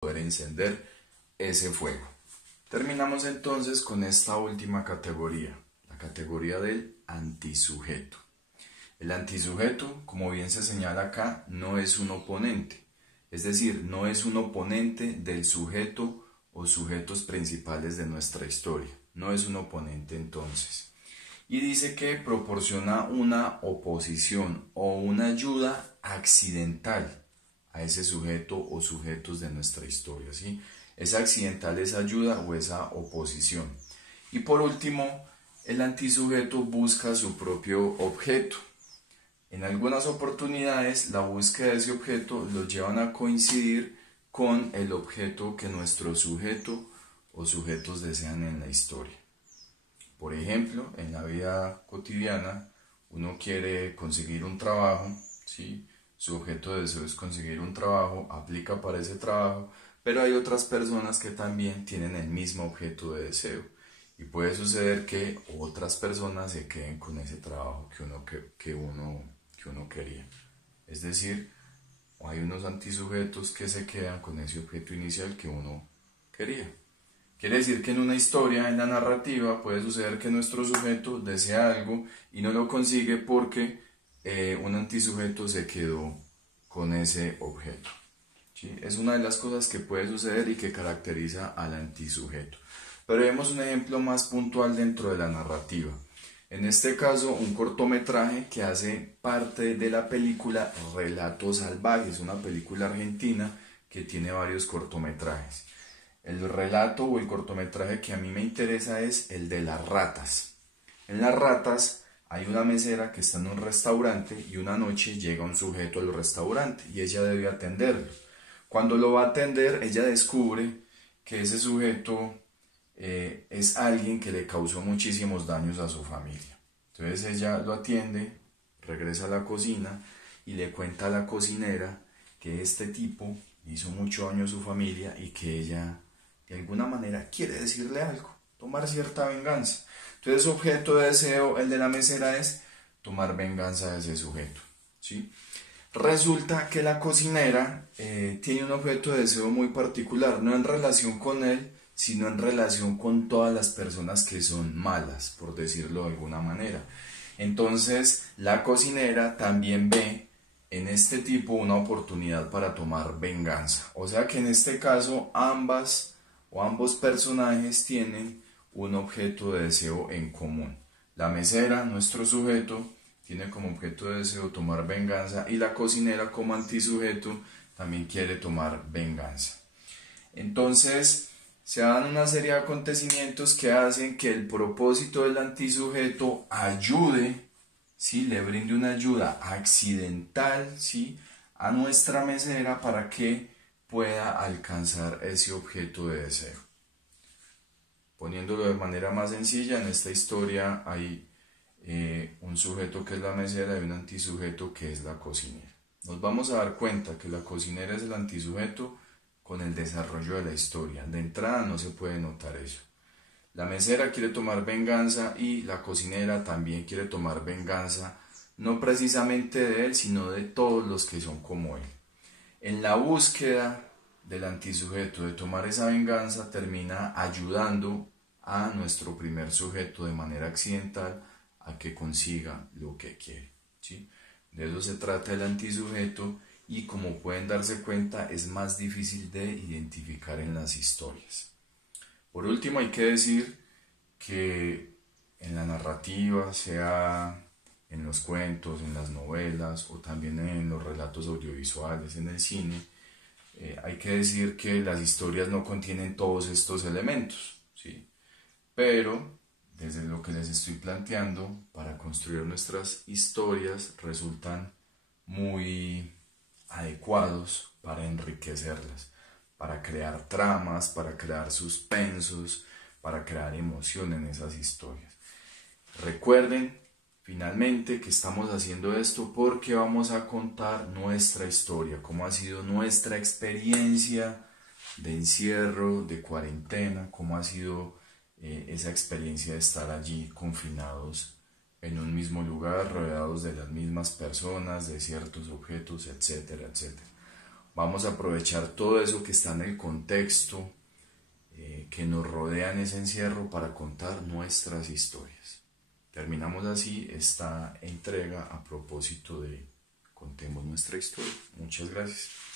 poder encender ese fuego. Terminamos entonces con esta última categoría, la categoría del antisujeto. El antisujeto, como bien se señala acá, no es un oponente, es decir, no es un oponente del sujeto o sujetos principales de nuestra historia, no es un oponente entonces. Y dice que proporciona una oposición o una ayuda accidental a ese sujeto o sujetos de nuestra historia, ¿sí? Es accidental esa ayuda o esa oposición. Y por último, el antisujeto busca su propio objeto. En algunas oportunidades, la búsqueda de ese objeto lo llevan a coincidir con el objeto que nuestro sujeto o sujetos desean en la historia. Por ejemplo, en la vida cotidiana, uno quiere conseguir un trabajo, ¿sí? Su objeto de deseo es conseguir un trabajo, aplica para ese trabajo, pero hay otras personas que también tienen el mismo objeto de deseo. Y puede suceder que otras personas se queden con ese trabajo que uno quería. Es decir, hay unos antisujetos que se quedan con ese objeto inicial que uno quería. Quiere decir que en una historia, en la narrativa, puede suceder que nuestro sujeto desea algo y no lo consigue porque un antisujeto se quedó con ese objeto. ¿Sí? Es una de las cosas que puede suceder y que caracteriza al antisujeto. Pero vemos un ejemplo más puntual dentro de la narrativa. En este caso, un cortometraje que hace parte de la película Relatos Salvajes, una película argentina que tiene varios cortometrajes. El relato o el cortometraje que a mí me interesa es el de las ratas. En las ratas hay una mesera que está en un restaurante y una noche llega un sujeto al restaurante y ella debe atenderlo. Cuando lo va a atender, ella descubre que ese sujeto es alguien que le causó muchísimos daños a su familia. Entonces ella lo atiende, regresa a la cocina y le cuenta a la cocinera que este tipo hizo mucho daño a su familia y que ella de alguna manera quiere decirle algo, tomar cierta venganza. Entonces su objeto de deseo, el de la mesera, es tomar venganza de ese sujeto, ¿sí? Resulta que la cocinera tiene un objeto de deseo muy particular, no en relación con él, sino en relación con todas las personas que son malas, por decirlo de alguna manera. Entonces la cocinera también ve en este tipo una oportunidad para tomar venganza. O sea que en este caso ambos personajes tienen un objeto de deseo en común. La mesera, nuestro sujeto, tiene como objeto de deseo tomar venganza y la cocinera como antisujeto también quiere tomar venganza. Entonces se dan una serie de acontecimientos que hacen que el propósito del antisujeto ayude, ¿sí? Le brinde una ayuda accidental, ¿sí? A nuestra mesera para que pueda alcanzar ese objeto de deseo. Poniéndolo de manera más sencilla, en esta historia hay un sujeto que es la mesera y un antisujeto que es la cocinera. Nos vamos a dar cuenta que la cocinera es el antisujeto con el desarrollo de la historia. De entrada no se puede notar eso. La mesera quiere tomar venganza y la cocinera también quiere tomar venganza, no precisamente de él, sino de todos los que son como él. En la búsqueda del antisujeto de tomar esa venganza termina ayudando a nuestro primer sujeto de manera accidental a que consiga lo que quiere, ¿sí? De eso se trata el antisujeto y como pueden darse cuenta es más difícil de identificar en las historias. Por último hay que decir que en la narrativa, sea en los cuentos, en las novelas o también en los relatos audiovisuales, en el cine, hay que decir que las historias no contienen todos estos elementos, ¿sí? Pero desde lo que les estoy planteando, para construir nuestras historias resultan muy adecuados para enriquecerlas, para crear tramas, para crear suspensos, para crear emoción en esas historias. Recuerden finalmente que estamos haciendo esto porque vamos a contar nuestra historia, cómo ha sido nuestra experiencia de encierro, de cuarentena, cómo ha sido esa experiencia de estar allí confinados en un mismo lugar, rodeados de las mismas personas, de ciertos objetos, etcétera, etcétera. Vamos a aprovechar todo eso que está en el contexto que nos rodea en ese encierro para contar nuestras historias. Terminamos así esta entrega a propósito de Contemos nuestra historia. Muchas gracias.